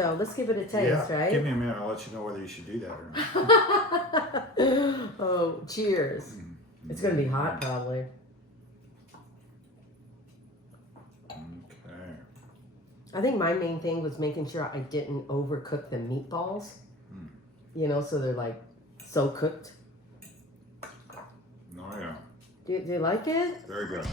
So let's give it a taste, right? Give me a minute. I'll let you know whether you should do that or not. Oh, cheers. It's going to be hot, probably. Okay. I think my main thing was making sure I didn't overcook the meatballs. You know, so they're like so cooked. Oh, yeah. Do you like it? Very good.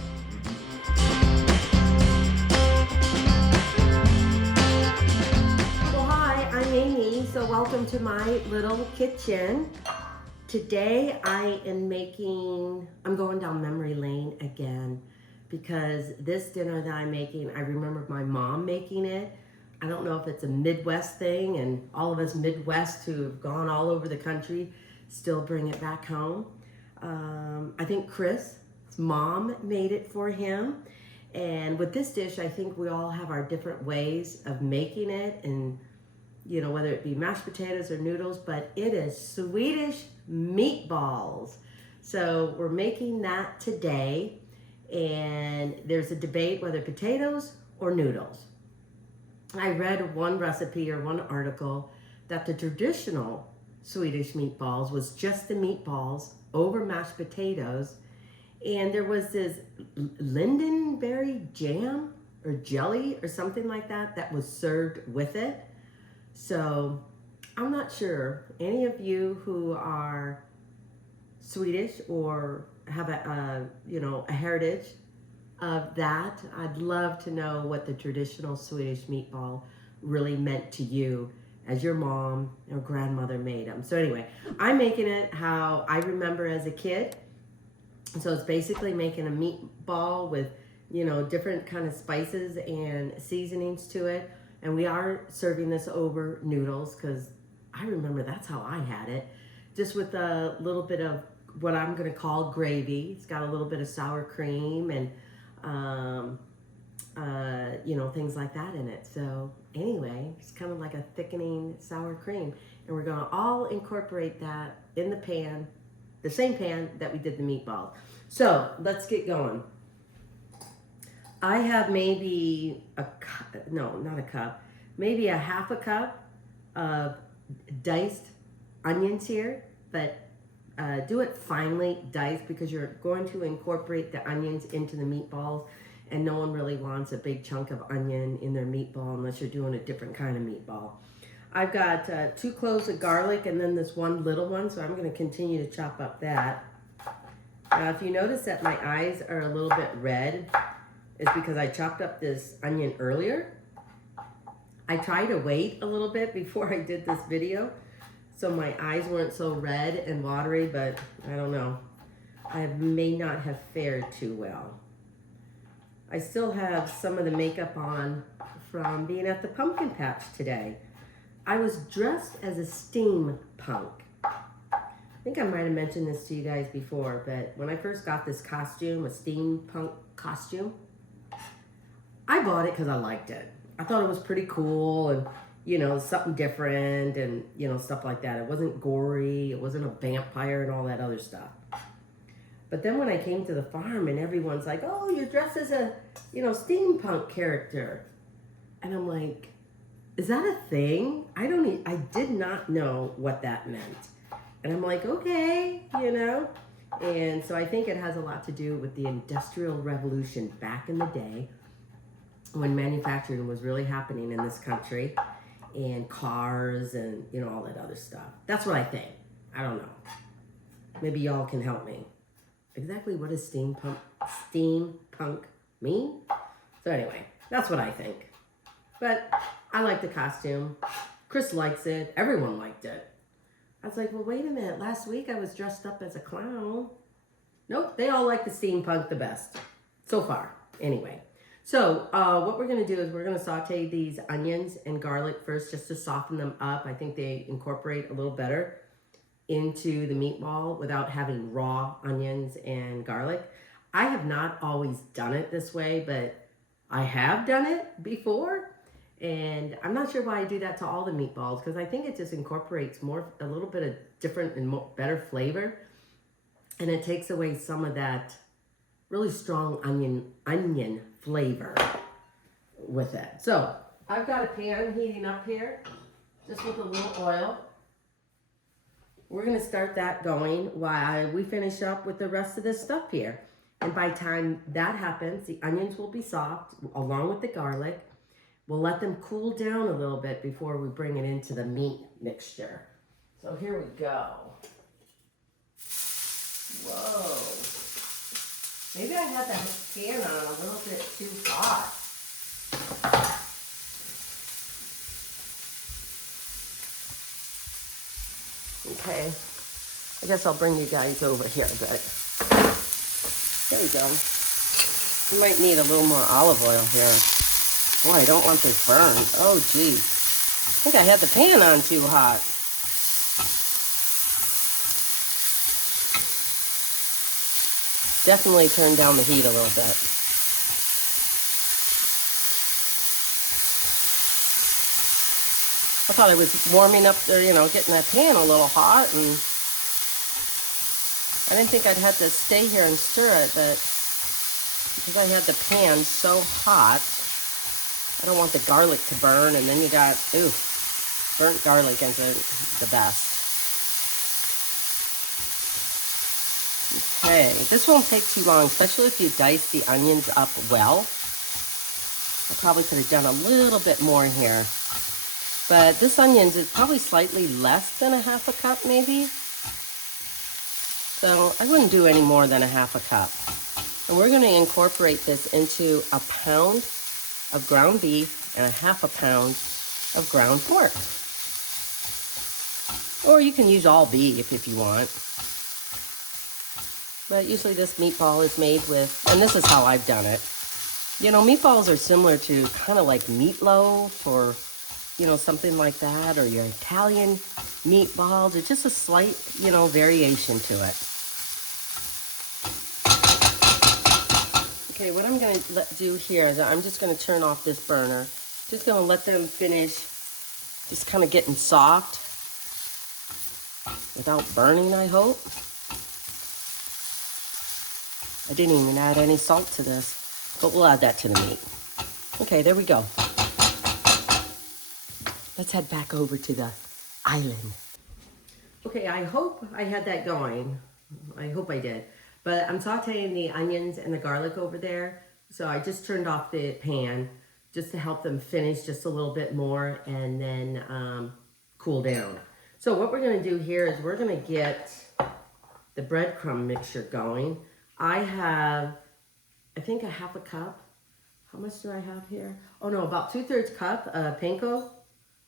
Well, hi, I'm Amy. So welcome to my little kitchen. Today I am I'm going down memory lane again because this dinner that I'm making, I remember my mom making it. I don't know if it's a Midwest thing, and all of us Midwest who have gone all over the country still bring it back home. I think Chris' mom made it for him. And with this dish, I think we all have our different ways of making it, and you know, whether it be mashed potatoes or noodles, but it is Swedish meatballs. So we're making that today, and there's a debate whether potatoes or noodles. I read one recipe or one article that the traditional Swedish meatballs was just the meatballs over mashed potatoes, and there was this lingonberry jam or jelly or something like that was served with it. So I'm not sure. Any of you who are Swedish or have a heritage of that, I'd love to know what the traditional Swedish meatball really meant to you as your mom or grandmother made them. So anyway, I'm making it how I remember as a kid. So it's basically making a meatball with, you know, different kind of spices and seasonings to it. And we are serving this over noodles because I remember that's how I had it. Just with a little bit of what I'm going to call gravy. It's got a little bit of sour cream and things like that in it. So anyway, it's kind of like a thickening sour cream. And we're going to all incorporate that in the pan, the same pan that we did the meatballs. So let's get going. I have maybe maybe a half a cup of diced onions here, but do it finely diced because you're going to incorporate the onions into the meatballs, and no one really wants a big chunk of onion in their meatball unless you're doing a different kind of meatball. I've got 2 cloves of garlic and then this one little one, so I'm going to continue to chop up that. Now, if you notice that my eyes are a little bit red, it's because I chopped up this onion earlier. I tried to wait a little bit before I did this video, so my eyes weren't so red and watery, but I don't know. I may not have fared too well. I still have some of the makeup on from being at the pumpkin patch today. I was dressed as a steampunk. I think I might have mentioned this to you guys before, but when I first got this costume, a steampunk costume, I bought it because I liked it. I thought it was pretty cool and, you know, something different and, you know, stuff like that. It wasn't gory, it wasn't a vampire and all that other stuff. But then when I came to the farm and everyone's like, oh, you're dressed as a, you know, steampunk character. And I'm like, is that a thing? I did not know what that meant. And I'm like, okay, you know. And so I think it has a lot to do with the Industrial Revolution back in the day when manufacturing was really happening in this country, and cars and, you know, all that other stuff. That's what I think. I don't know. Maybe y'all can help me. Exactly what does steampunk mean? So anyway, that's what I think. But I like the costume. Chris likes it. Everyone liked it. I was like, well, wait a minute. Last week I was dressed up as a clown. Nope, they all like the steampunk the best. So far. Anyway. So what we're going to do is we're going to saute these onions and garlic first just to soften them up. I think they incorporate a little better into the meatball without having raw onions and garlic. I have not always done it this way, but I have done it before. And I'm not sure why I do that to all the meatballs, because I think it just incorporates a little bit of different and better flavor. And it takes away some of that really strong onion flavor with it. So I've got a pan heating up here, just with a little oil. We're gonna start that going while we finish up with the rest of this stuff here. And by the time that happens, the onions will be soft along with the garlic. We'll let them cool down a little bit before we bring it into the meat mixture. So here we go. Whoa. Maybe I had that pan on a little bit too hot. Okay. I guess I'll bring you guys over here a bit. There you go. You might need a little more olive oil here. Boy, I don't want this burned. Oh, geez. I think I had the pan on too hot. Definitely turn down the heat a little bit. I thought I was warming up there, you know, getting that pan a little hot, and I didn't think I'd have to stay here and stir it, but because I had the pan so hot, I don't want the garlic to burn, and then you got, ooh, burnt garlic isn't the best. Okay, this won't take too long, especially if you dice the onions up well. I probably could have done a little bit more here. But this onions is probably slightly less than a half a cup, maybe. So I wouldn't do any more than a half a cup. And we're gonna incorporate this into a pound of ground beef and a half a pound of ground pork. Or you can use all beef if you want. But usually this meatball is made with, and this is how I've done it. You know, meatballs are similar to kind of like meatloaf or, you know, something like that, or your Italian meatballs. It's just a slight, you know, variation to it. Okay, what I'm gonna do here is I'm just gonna turn off this burner. Just gonna let them finish just kind of getting soft without burning, I hope. I didn't even add any salt to this, but we'll add that to the meat. Okay, there we go. Let's head back over to the island. Okay, I hope I had that going. I hope I did. But I'm sauteing the onions and the garlic over there. So I just turned off the pan just to help them finish just a little bit more and then cool down. So what we're gonna do here is we're gonna get the breadcrumb mixture going. I have, I think a half a cup. How much do I have here? Oh no, about 2/3 cup of panko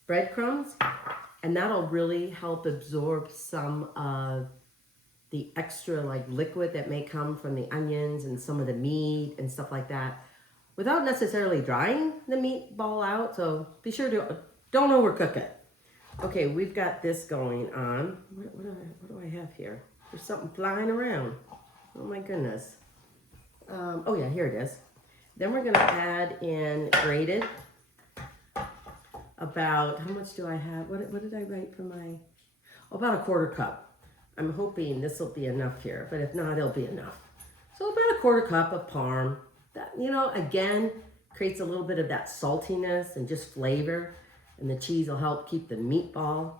breadcrumbs. And that'll really help absorb some of the extra like liquid that may come from the onions and some of the meat and stuff like that without necessarily drying the meatball out. So be sure to, don't overcook it. Okay, we've got this going on. What do I have here? There's something flying around. Oh my goodness. Oh yeah, here it is. Then we're gonna add in grated about, how much do I have? What did I write for my, oh, about a 1/4 cup. I'm hoping this will be enough here, but if not, it'll be enough. So about a 1/4 cup of parm. That, you know, again, creates a little bit of that saltiness and just flavor, and the cheese will help keep the meatball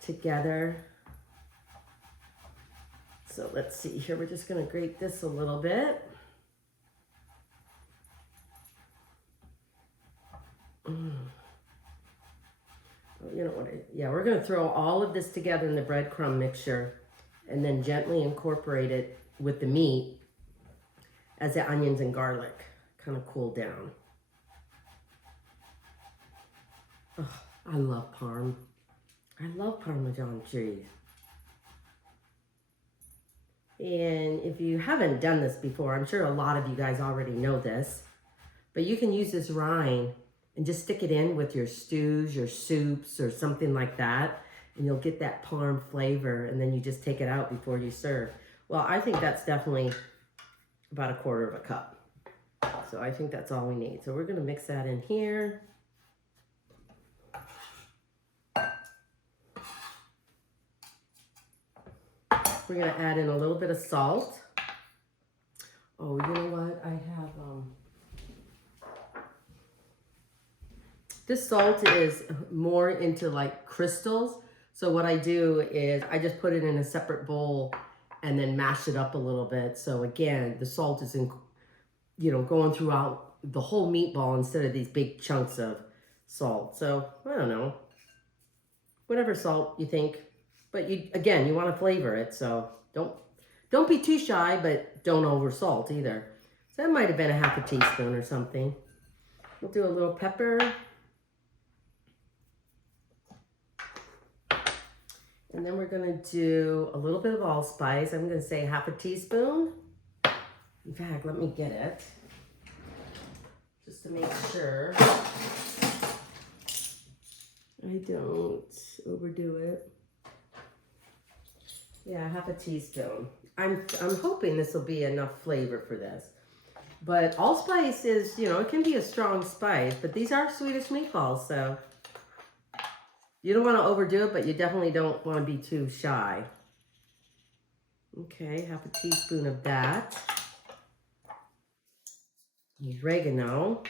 together. So let's see here, we're just gonna grate this a little bit. You know what, yeah, we're gonna throw all of this together in the breadcrumb mixture and then gently incorporate it with the meat as the onions and garlic kind of cool down. Oh, I love parm. I love Parmesan cheese. And if you haven't done this before, I'm sure a lot of you guys already know this, but you can use this rind and just stick it in with your stews, your soups, or something like that, and you'll get that parm flavor, and then you just take it out before you serve. Well, I think that's definitely about a 1/4 cup. So I think that's all we need. So we're gonna mix that in here. We're gonna add in a little bit of salt. Oh, you know what? I have, This salt is more into like crystals. So what I do is I just put it in a separate bowl and then mash it up a little bit. So again, the salt is going throughout the whole meatball instead of these big chunks of salt. So I don't know, whatever salt you think, but you want to flavor it. So don't be too shy, but don't over salt either. So that might have been a half a teaspoon or something. We'll do a little pepper. And then we're gonna do a little bit of allspice. I'm gonna say half a teaspoon. In fact, let me get it, just to make sure I don't overdo it. Yeah, half a teaspoon. I'm hoping this will be enough flavor for this. But allspice is, it can be a strong spice, but these are Swedish meatballs, so you don't want to overdo it, but you definitely don't want to be too shy. Okay, half a teaspoon of that. Oregano.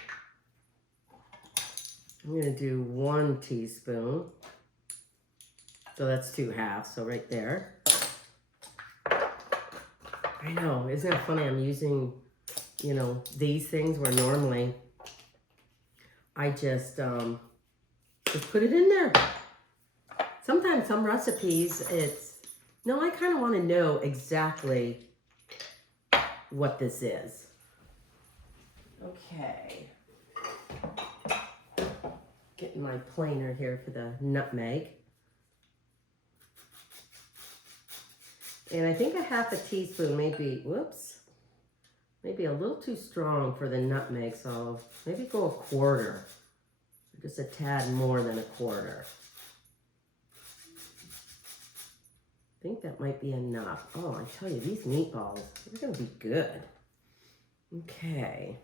I'm going to do 1 teaspoon. So that's 2 halves, so right there. I know, isn't that funny? I'm using, these things where normally I just put it in there. Sometimes some recipes, I kind of want to know exactly what this is. Okay. Getting my planer here for the nutmeg. And I think a half a teaspoon maybe a little too strong for the nutmeg, so maybe go 1/4. Just a tad more than 1/4. I think that might be enough. Oh, I tell you, these meatballs, they're gonna be good. Okay.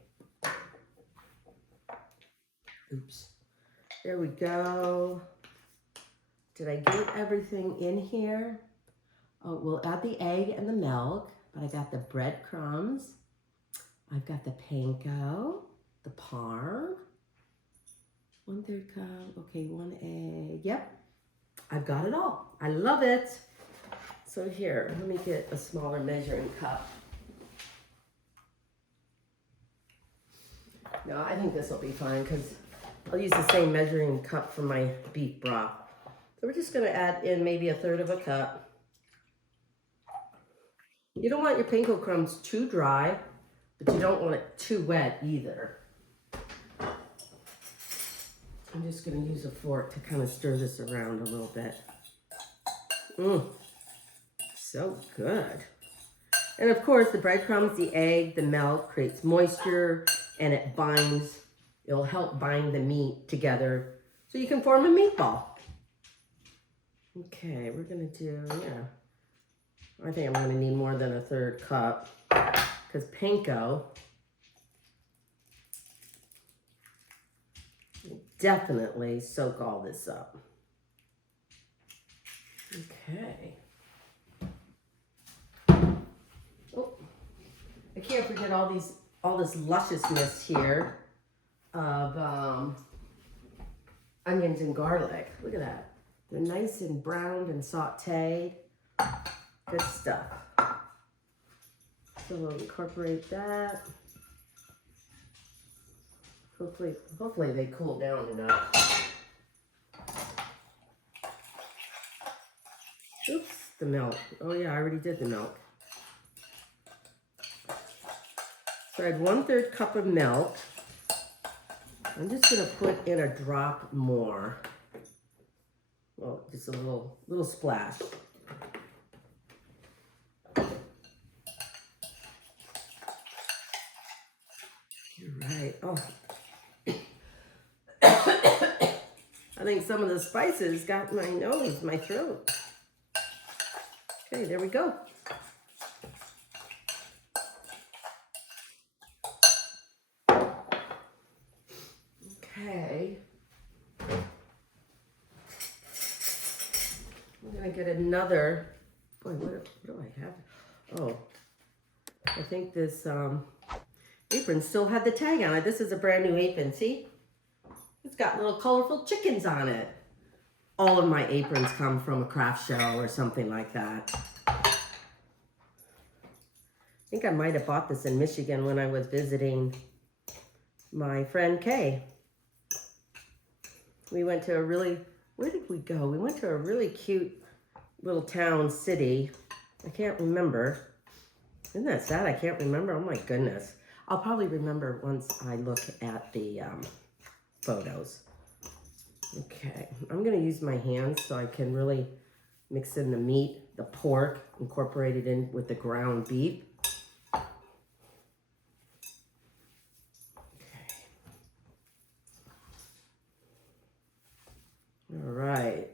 Oops. There we go. Did I get everything in here? Oh, we'll add the egg and the milk, but I got the breadcrumbs. I've got the panko, the parm. 1/3 cup, okay, 1 egg. Yep, I've got it all. I love it. So here, let me get a smaller measuring cup. No, I think this will be fine because I'll use the same measuring cup for my beef broth. So we're just gonna add in maybe 1/3 of a cup. You don't want your panko crumbs too dry, but you don't want it too wet either. I'm just gonna use a fork to kind of stir this around a little bit. So good. And of course, the breadcrumbs, the egg, the milk creates moisture and it'll help bind the meat together so you can form a meatball. Okay, we're gonna do, I think I'm gonna need more than 1/3 cup because panko will definitely soak all this up. Okay. Oh, I can't forget all this lusciousness here of onions and garlic. Look at that. They're nice and browned and sauteed. Good stuff. So we'll incorporate that. Hopefully they cool down enough. Oops, the milk. Oh yeah, I already did the milk. So I had 1/3 cup of milk. I'm just gonna put in a drop more. Well, just a little splash. You're right. Oh. I think some of the spices got my nose, my throat. Okay, there we go. Okay. I'm gonna get another, boy, what do I have? Oh, I think this apron still had the tag on it. This is a brand new apron, see? It's got little colorful chickens on it. All of my aprons come from a craft show or something like that. I think I might have bought this in Michigan when I was visiting my friend Kay. We went to a really, where did we go? We went to a really cute little town, city. I can't remember. Isn't that sad? I can't remember. Oh my goodness. I'll probably remember once I look at the photos. Okay, I'm gonna use my hands so I can really mix in the meat, the pork, incorporate it in with the ground beef. All right.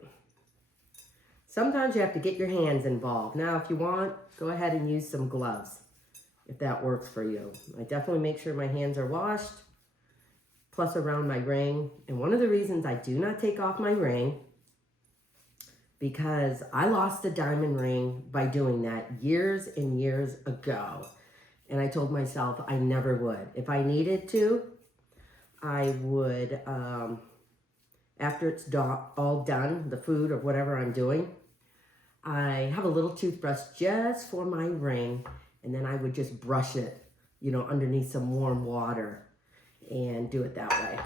Sometimes you have to get your hands involved. Now, if you want, go ahead and use some gloves, if that works for you. I definitely make sure my hands are washed, plus around my ring. And one of the reasons I do not take off my ring, because I lost a diamond ring by doing that years and years ago. And I told myself I never would. If I needed to, I would, after it's all done, the food or whatever I'm doing, I have a little toothbrush just for my ring, and then I would just brush it, you know, underneath some warm water and do it that way.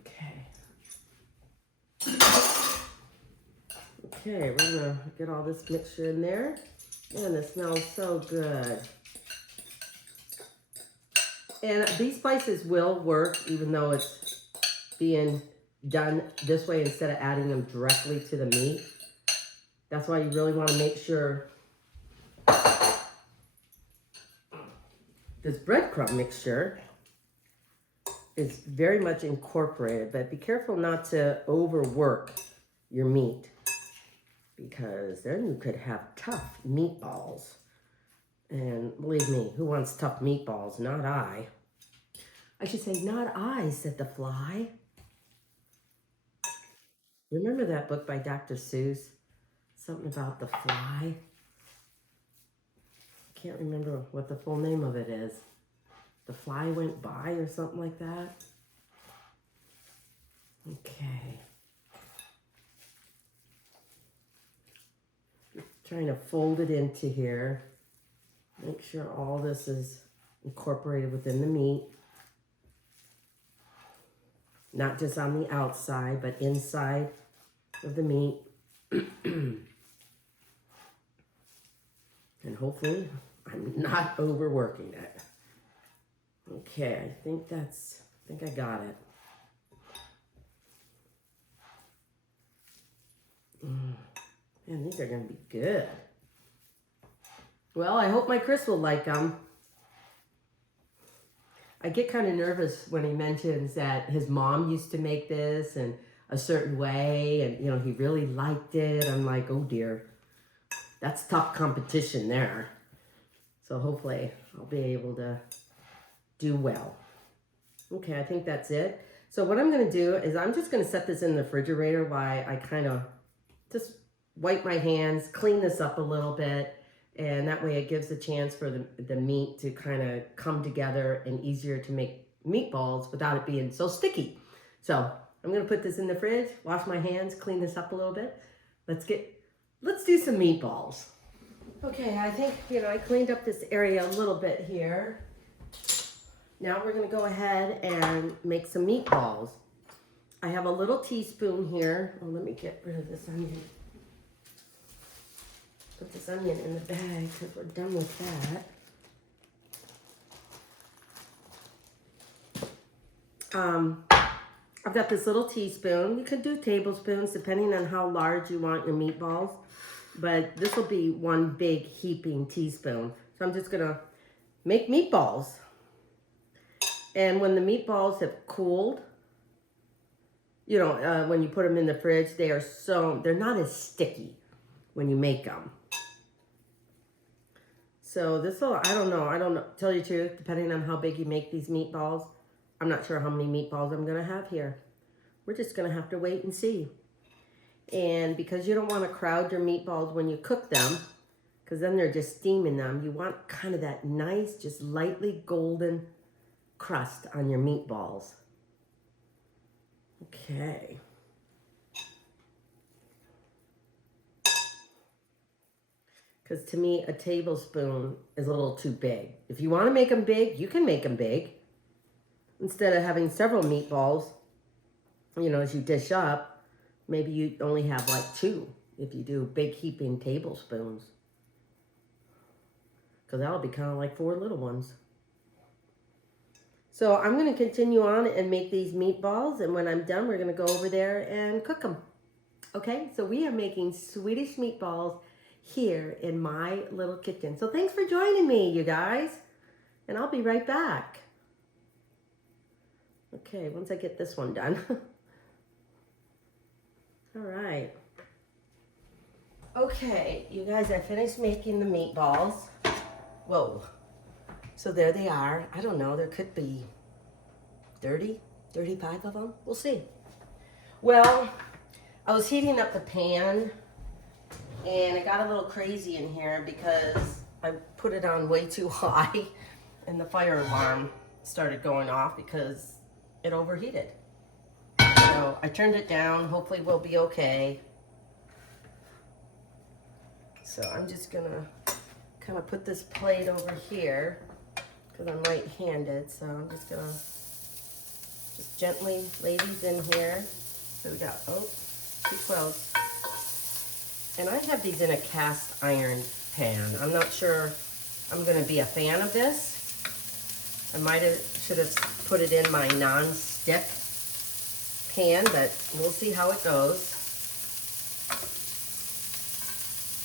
Okay. Okay, we're gonna get all this mixture in there. Man, it smells so good. And these spices will work even though it's being done this way instead of adding them directly to the meat. That's why you really want to make sure this breadcrumb mixture is very much incorporated, but be careful not to overwork your meat, because then you could have tough meatballs. And believe me, who wants tough meatballs? Not I. I should say, not I, said the fly. Remember that book by Dr. Seuss? Something about the fly. I can't remember what the full name of it is. The fly went by or something like that. Okay. Trying to fold it into here. Make sure all this is incorporated within the meat. Not just on the outside, but inside of the meat. And hopefully I'm not overworking it. Okay, I think I got it. Man, these are gonna be good. Well, I hope my Chris will like them. I get kind of nervous when he mentions that his mom used to make this in a certain way, and you know, he really liked it. I'm like, oh dear, that's tough competition there. So hopefully I'll be able to do well. Okay, I think that's it. So what I'm gonna do is I'm just gonna set this in the refrigerator while I kind of just wipe my hands, clean this up a little bit, and that way it gives a chance for the meat to kind of come together and easier to make meatballs without it being so sticky. So I'm gonna put this in the fridge, wash my hands, clean this up a little bit. Let's do some meatballs. Okay, I think, I cleaned up this area a little bit here. Now we're gonna go ahead and make some meatballs. I have a little teaspoon here. Oh, let me get rid of this onion. Put this onion in the bag because we're done with that. I've got this little teaspoon. You can do tablespoons depending on how large you want your meatballs, but this will be one big heaping teaspoon. So I'm just gonna make meatballs. And when the meatballs have cooled, when you put them in the fridge, they're not as sticky when you make them. So I don't know, tell you the truth, depending on how big you make these meatballs, I'm not sure how many meatballs I'm gonna have here. We're just gonna have to wait and see. And because you don't wanna crowd your meatballs when you cook them, because then they're just steaming them, you want kind of that nice, just lightly golden crust on your meatballs. Okay. Because to me, a tablespoon is a little too big. If you want to make them big, you can make them big. Instead of having several meatballs, you know, as you dish up, maybe you only have like 2 if you do big heaping tablespoons. Because that'll be kind of like 4 little ones. So I'm going to continue on and make these meatballs. And when I'm done, we're going to go over there and cook them. Okay, so we are making Swedish meatballs here in my little kitchen. So thanks for joining me, you guys. And I'll be right back. Okay, once I get this one done. All right. Okay, you guys, I finished making the meatballs. Whoa. So there they are. I don't know, there could be 30, 35 of them. We'll see. Well, I was heating up the pan and it got a little crazy in here because I put it on way too high and the fire alarm started going off because it overheated. So I turned it down. Hopefully we'll be okay. So I'm just gonna kind of put this plate over here because I'm right-handed. So I'm just gonna just gently lay these in here. So we got, oh, too close. And I have these in a cast iron pan. I'm not sure I'm gonna be a fan of this. I should have put it in my non-stick pan, but we'll see how it goes.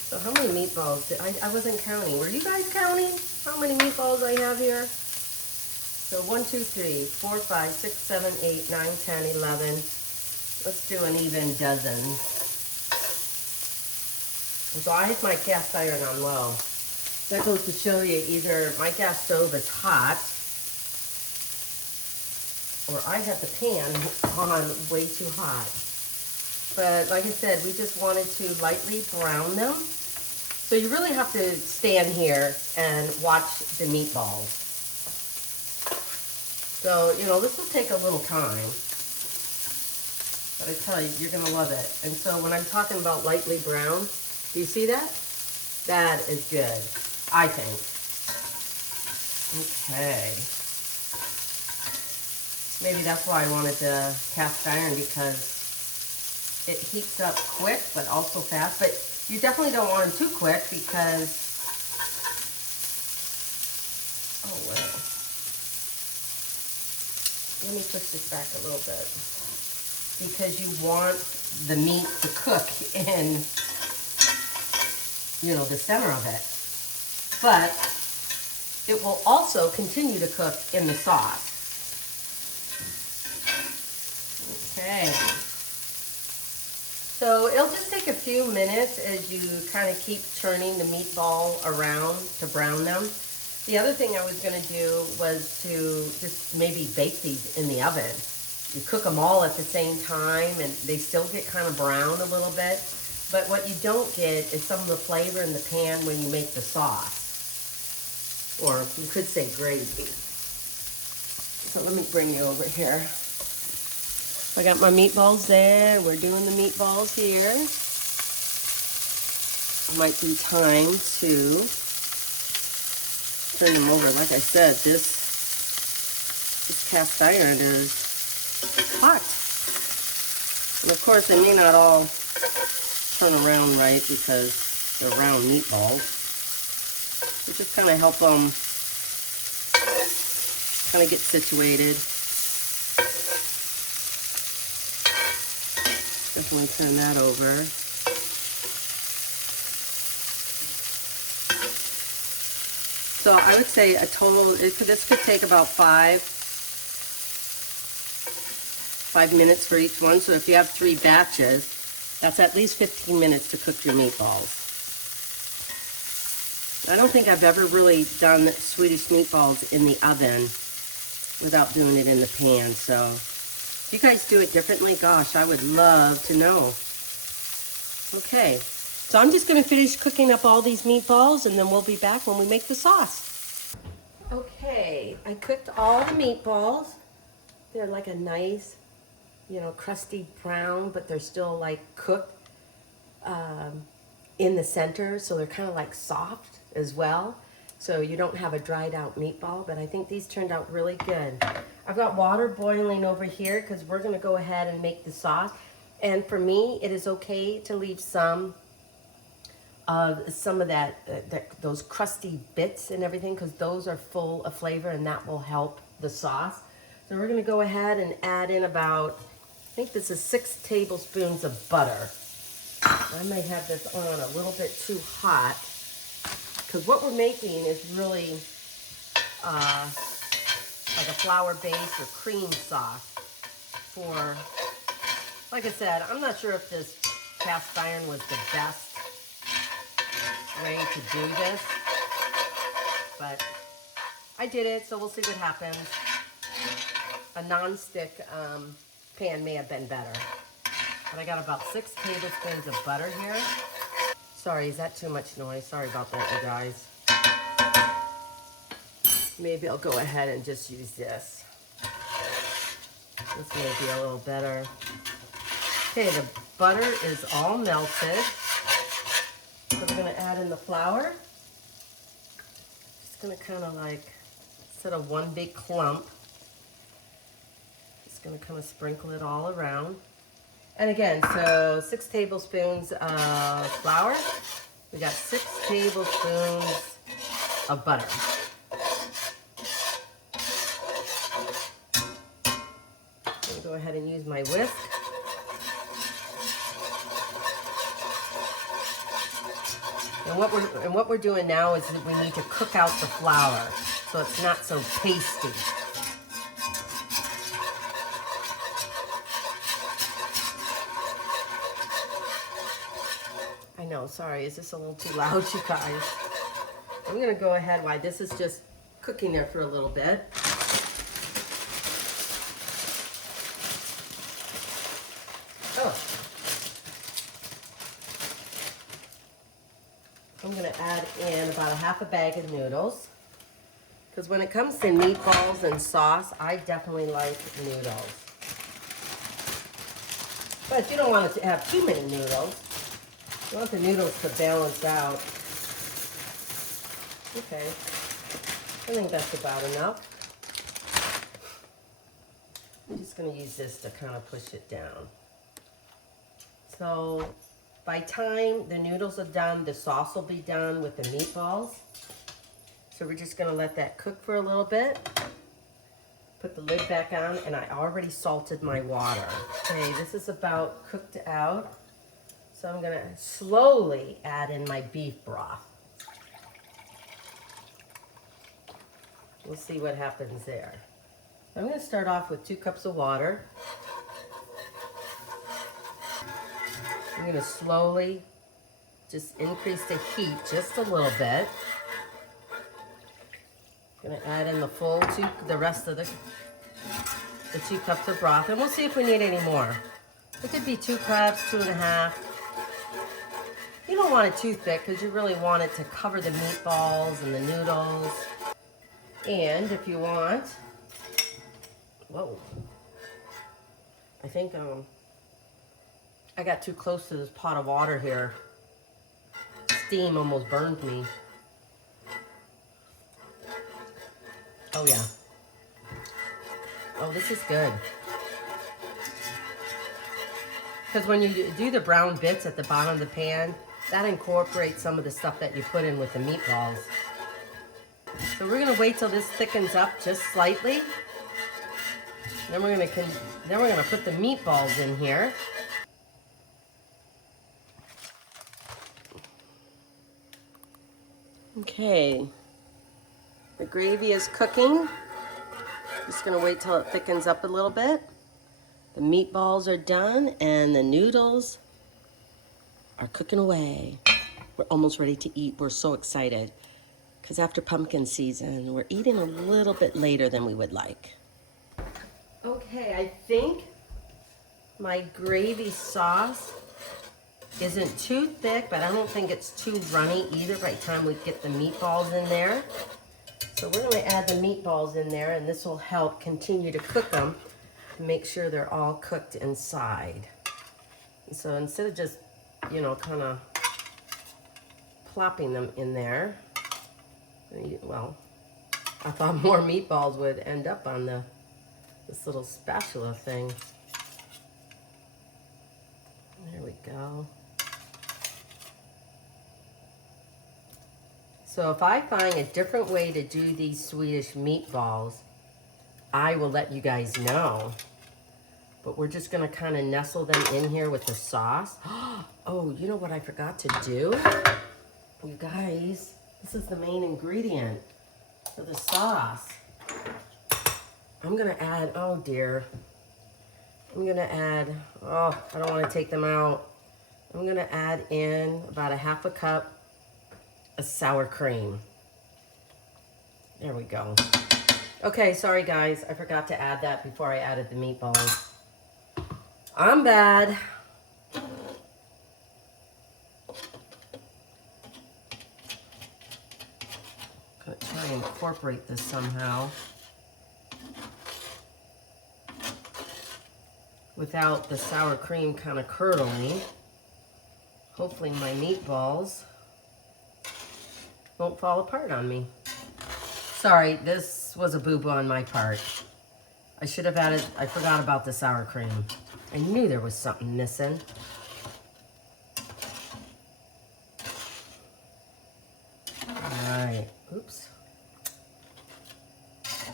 So how many meatballs I wasn't counting. Were you guys counting how many meatballs I have here? So 1, 2, 3, 4, 5, 6, 7, 8, 9, 10, 11. Let's do an even dozen. So I have my cast iron on low. That goes to show you either my gas stove is hot or I have the pan on way too hot. But like I said, we just wanted to lightly brown them. So you really have to stand here and watch the meatballs. So, you know, this will take a little time. But I tell you, you're gonna love it. And so when I'm talking about lightly brown, do you see that? That is good, I think. Okay. Maybe that's why I wanted the cast iron, because it heats up quick, but also fast. But you definitely don't want them too quick because, oh well. Let me push this back a little bit. Because you want the meat to cook in, you know, the center of it. But it will also continue to cook in the sauce. Okay. So it'll just take a few minutes as you kind of keep turning the meatball around to brown them. The other thing I was going to do was to just maybe bake these in the oven. You cook them all at the same time and they still get kind of brown a little bit. But what you don't get is some of the flavor in the pan when you make the sauce. Or you could say gravy. So let me bring you over here. I got my meatballs there. We're doing the meatballs here. Might be time to turn them over. Like I said, this cast iron is hot. And of course, they may not all turn around right because they're round meatballs. So just kind of help them kind of get situated. Definitely turn that over. So I would say a total, this could take about 5 minutes for each one. So if you have 3 batches, that's at least 15 minutes to cook your meatballs. I don't think I've ever really done Swedish meatballs in the oven without doing it in the pan. So if you guys do it differently, gosh, I would love to know. Okay, so I'm just going to finish cooking up all these meatballs and then we'll be back when we make the sauce. Okay, I cooked all the meatballs. They're like a nice you know, crusty brown, but they're still like cooked in the center, so they're kind of like soft as well. So you don't have a dried out meatball, but I think these turned out really good. I've got water boiling over here because we're gonna go ahead and make the sauce. And for me, it is okay to leave some of those crusty bits and everything, because those are full of flavor and that will help the sauce. So we're gonna go ahead and add in about, I think this is 6 tablespoons of butter. I may have this on a little bit too hot, because what we're making is really like a flour base or cream sauce for, like I said, I'm not sure if this cast iron was the best way to do this, but I did it, so we'll see what happens. A non-stick pan may have been better. But I got about 6 tablespoons of butter here. Sorry, is that too much noise? Sorry about that, you guys. Maybe I'll go ahead and just use this. This may be a little better. Okay, the butter is all melted. So we're gonna add in the flour. Just gonna kind of like, instead of one big clump, just gonna kind of sprinkle it all around. And again, so 6 tablespoons of flour. We got 6 tablespoons of butter. I'm gonna go ahead and use my whisk. And what we're doing now is that we need to cook out the flour so it's not so pasty. I know, sorry, is this a little too loud, you guys? I'm gonna go ahead while this is just cooking there for a little bit. Oh. I'm gonna add in about a half a bag of noodles. Because when it comes to meatballs and sauce, I definitely like noodles. But you don't want it to have too many noodles. You want the noodles to balance out. Okay, I think that's about enough. I'm just gonna use this to kind of push it down. So by time the noodles are done, the sauce will be done with the meatballs. So we're just gonna let that cook for a little bit. Put the lid back on, and I already salted my water. Okay, this is about cooked out. So I'm gonna slowly add in my beef broth. We'll see what happens there. I'm gonna start off with 2 cups of water. I'm gonna slowly just increase the heat just a little bit. Gonna add in the rest of the 2 cups of broth, and we'll see if we need any more. It could be 2 cups, 2.5. You don't want it too thick because you really want it to cover the meatballs and the noodles. And if you want, whoa, I think I got too close to this pot of water here. Steam almost burned me. Oh yeah. Oh, this is good. Because when you do the brown bits at the bottom of the pan, that incorporates some of the stuff that you put in with the meatballs. So we're gonna wait till this thickens up just slightly. Then we're gonna put the meatballs in here. Okay, the gravy is cooking. Just gonna wait till it thickens up a little bit. The meatballs are done and the noodles are cooking away. We're almost ready to eat. We're so excited because after pumpkin season, we're eating a little bit later than we would like. Okay, I think my gravy sauce isn't too thick, but I don't think it's too runny either by the time we get the meatballs in there. So we're gonna add the meatballs in there, and this will help continue to cook them. make sure they're all cooked inside. So instead of just, you know, kind of plopping them in there, well, I thought more meatballs would end up on this little spatula thing. There we go. So if I find a different way to do these Swedish meatballs, I will let you guys know. But we're just gonna kind of nestle them in here with the sauce. Oh, you know what I forgot to do? You guys, this is the main ingredient for the sauce. I'm gonna add, oh dear. I'm gonna add, oh, I don't wanna take them out. I'm gonna add in about a half a cup of sour cream. There we go. Okay, sorry guys, I forgot to add that before I added the meatballs. I'm bad. Gonna try and incorporate this somehow without the sour cream kind of curdling. Hopefully my meatballs won't fall apart on me. Sorry, this was a boo-boo on my part. I should have added, I forgot about the sour cream. I knew there was something missing. Alright, oops.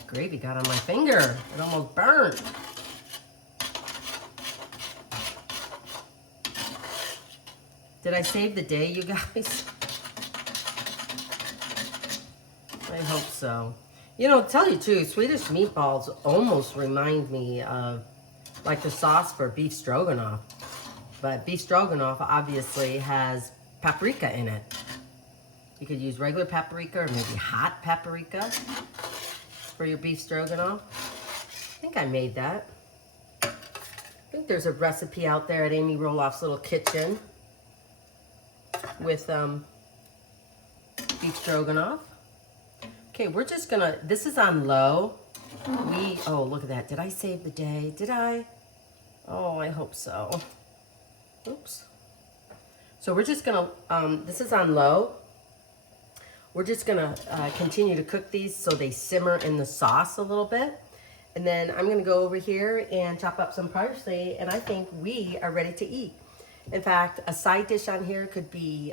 Gravy got on my finger. It almost burnt. Did I save the day, you guys? I hope so. You know, to tell you too, Swedish meatballs almost remind me of like the sauce for beef stroganoff. But beef stroganoff obviously has paprika in it. You could use regular paprika or maybe hot paprika for your beef stroganoff. I think I made that. I think there's a recipe out there at Amy Roloff's Little Kitchen with beef stroganoff. Okay, we're just gonna, this is on low. Oh, look at that. Did I save the day? Did I? Oh, I hope so. Oops. So we're just gonna, this is on low. We're just gonna continue to cook these so they simmer in the sauce a little bit. And then I'm gonna go over here and chop up some parsley, and I think we are ready to eat. In fact, a side dish on here could be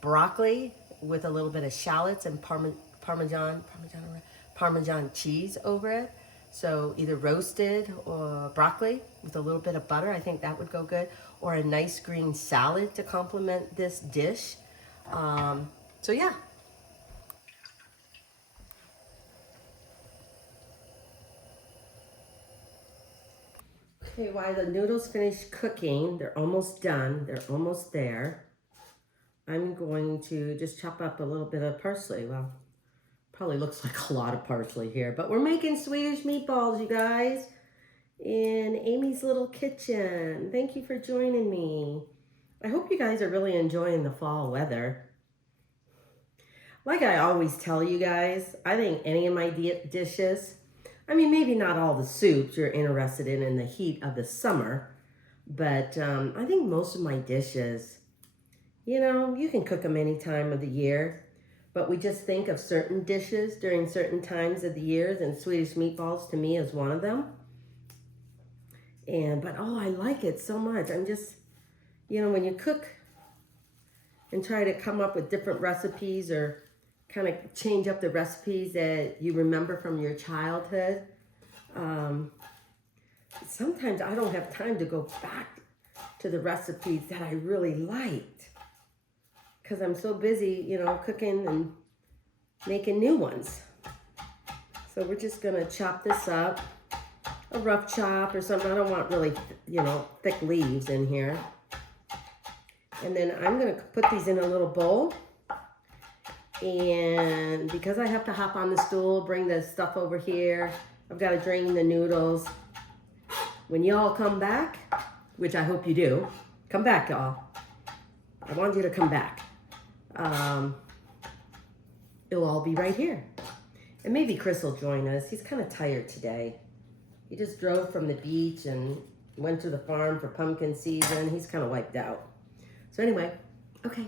broccoli with a little bit of shallots and Parmesan cheese over it. So either roasted or broccoli with a little bit of butter. I think that would go good. Or a nice green salad to complement this dish. So yeah. Okay, while the noodles finish cooking, they're almost done. They're almost there. I'm going to just chop up a little bit of parsley. Well, probably looks like a lot of parsley here, but we're making Swedish meatballs, you guys, in Amy's Little Kitchen. Thank you for joining me. I hope you guys are really enjoying the fall weather. Like I always tell you guys, I think any of my dishes, I mean, maybe not all the soups you're interested in the heat of the summer, but I think most of my dishes, you know, you can cook them any time of the year. But we just think of certain dishes during certain times of the years, and Swedish meatballs to me is one of them. But oh, I like it so much. I'm just, you know, when you cook and try to come up with different recipes or kind of change up the recipes that you remember from your childhood, sometimes I don't have time to go back to the recipes that I really liked. Because I'm so busy, you know, cooking and making new ones. So we're just gonna chop this up, a rough chop or something. I don't want really, you know, thick leaves in here. And then I'm gonna put these in a little bowl. And because I have to hop on the stool, bring the stuff over here, I've got to drain the noodles. When y'all come back, which I hope you do, come back, y'all. I want you to come back. It'll all be right here. And maybe Chris will join us. He's kind of tired today. He just drove from the beach and went to the farm for pumpkin season. He's kind of wiped out. So anyway, okay.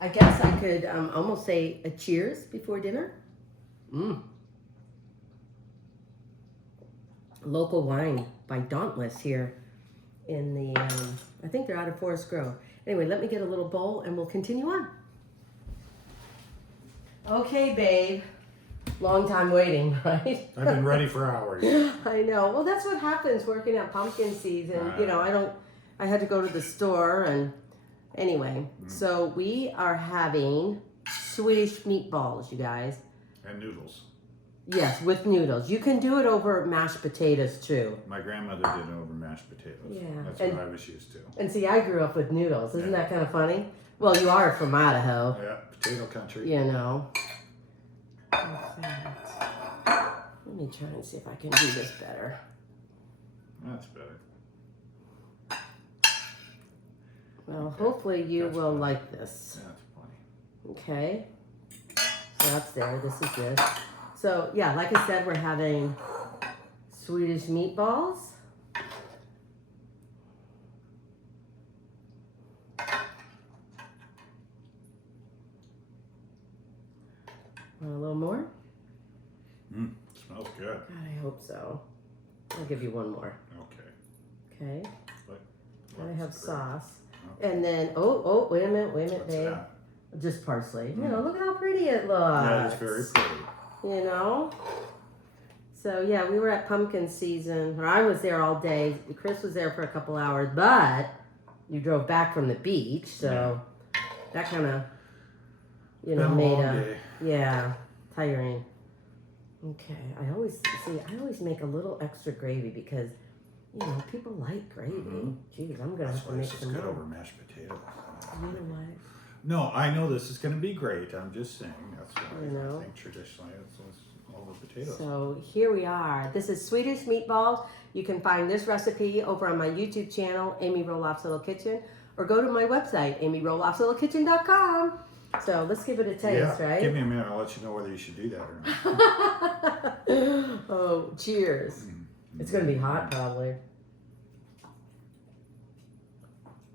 I guess I could almost say a cheers before dinner. Local wine by Dauntless here in the, I think they're out of Forest Grove. Anyway, let me get a little bowl and we'll continue on. Okay, babe. Long time waiting, right? I've been ready for hours. I know. Well, that's what happens working at pumpkin season. You know, I had to go to the store and anyway. So we are having Swedish meatballs, you guys. And noodles. Yes, with noodles. You can do it over mashed potatoes too. My grandmother did it over mashed potatoes. Yeah. That's what I was used to. And see, I grew up with noodles. Isn't that kind of funny? Well, you are from Idaho. Yeah, potato country. You know. In fact, let me try and see if I can do this better. That's better. Well, hopefully you That's will funny. like this. That's funny. Okay. So that's there. This is good. So, yeah, like I said, we're having Swedish meatballs. Want a little more? Smells good. God, I hope so. I'll give you one more. Okay. Okay. But Gotta have sauce. Okay. And then, wait a minute, What's babe. that? Just parsley. You know, look at how pretty it looks. Yeah, it's very pretty. You know? So, yeah, we were at pumpkin season, or I was there all day. Chris was there for a couple hours, but you drove back from the beach, so that kind of, you know, made a, yeah, tiring. Okay, I always make a little extra gravy because, you know, people like gravy. Jeez, I'm going to That's have to why make this is some good more. over mashed potatoes. You know what? No, I know this is going to be great. I'm just saying. That's why You know? I think traditionally it's over potatoes. So here we are. This is Swedish meatballs. You can find this recipe over on my YouTube channel, Amy Roloff's Little Kitchen, or go to my website, amyroloffslittlekitchen.com. So let's give it a taste, right? Give me a minute. I'll let you know whether you should do that or not. Oh, cheers. It's going to be hot probably.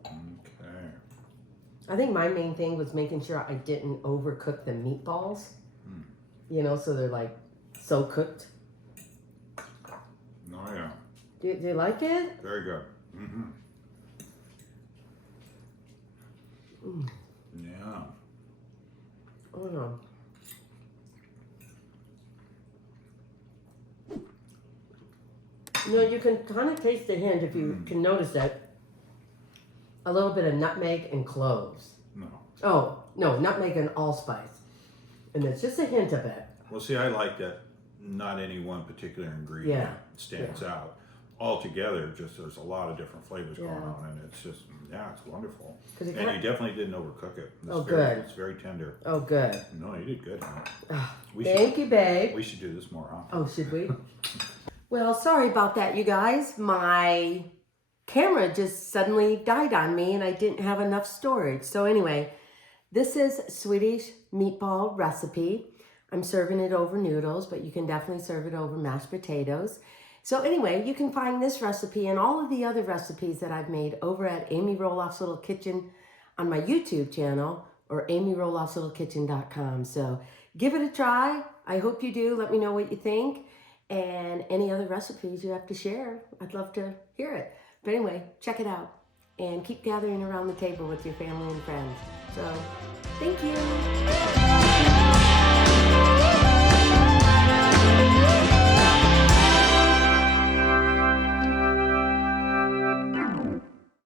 Okay. I think my main thing was making sure I didn't overcook the meatballs. You know, so they're like so cooked. Oh, yeah. Do you like it? Very good. Yeah. Oh, no. You know, you can kind of taste the hint if you can notice it. A little bit of nutmeg and cloves. No. Oh, no, nutmeg and allspice. And it's just a hint of it. Well, see, I like that not any one particular ingredient stands out. Altogether, just there's a lot of different flavors going on, and it's just, it's wonderful. And you definitely didn't overcook it. It's good. It's very tender. Oh, good. No, you did good. Thank you, babe. We should do this more often. Oh, should we? Well, sorry about that, you guys. My camera just suddenly died on me, and I didn't have enough storage. So anyway, this is Swedish meatball recipe. I'm serving it over noodles, but you can definitely serve it over mashed potatoes. So anyway, you can find this recipe and all of the other recipes that I've made over at Amy Roloff's Little Kitchen on my YouTube channel or amyroloffslittlekitchen.com. So give it a try. I hope you do. Let me know what you think. And any other recipes you have to share, I'd love to hear it. But anyway, check it out. And keep gathering around the table with your family and friends. So, thank you.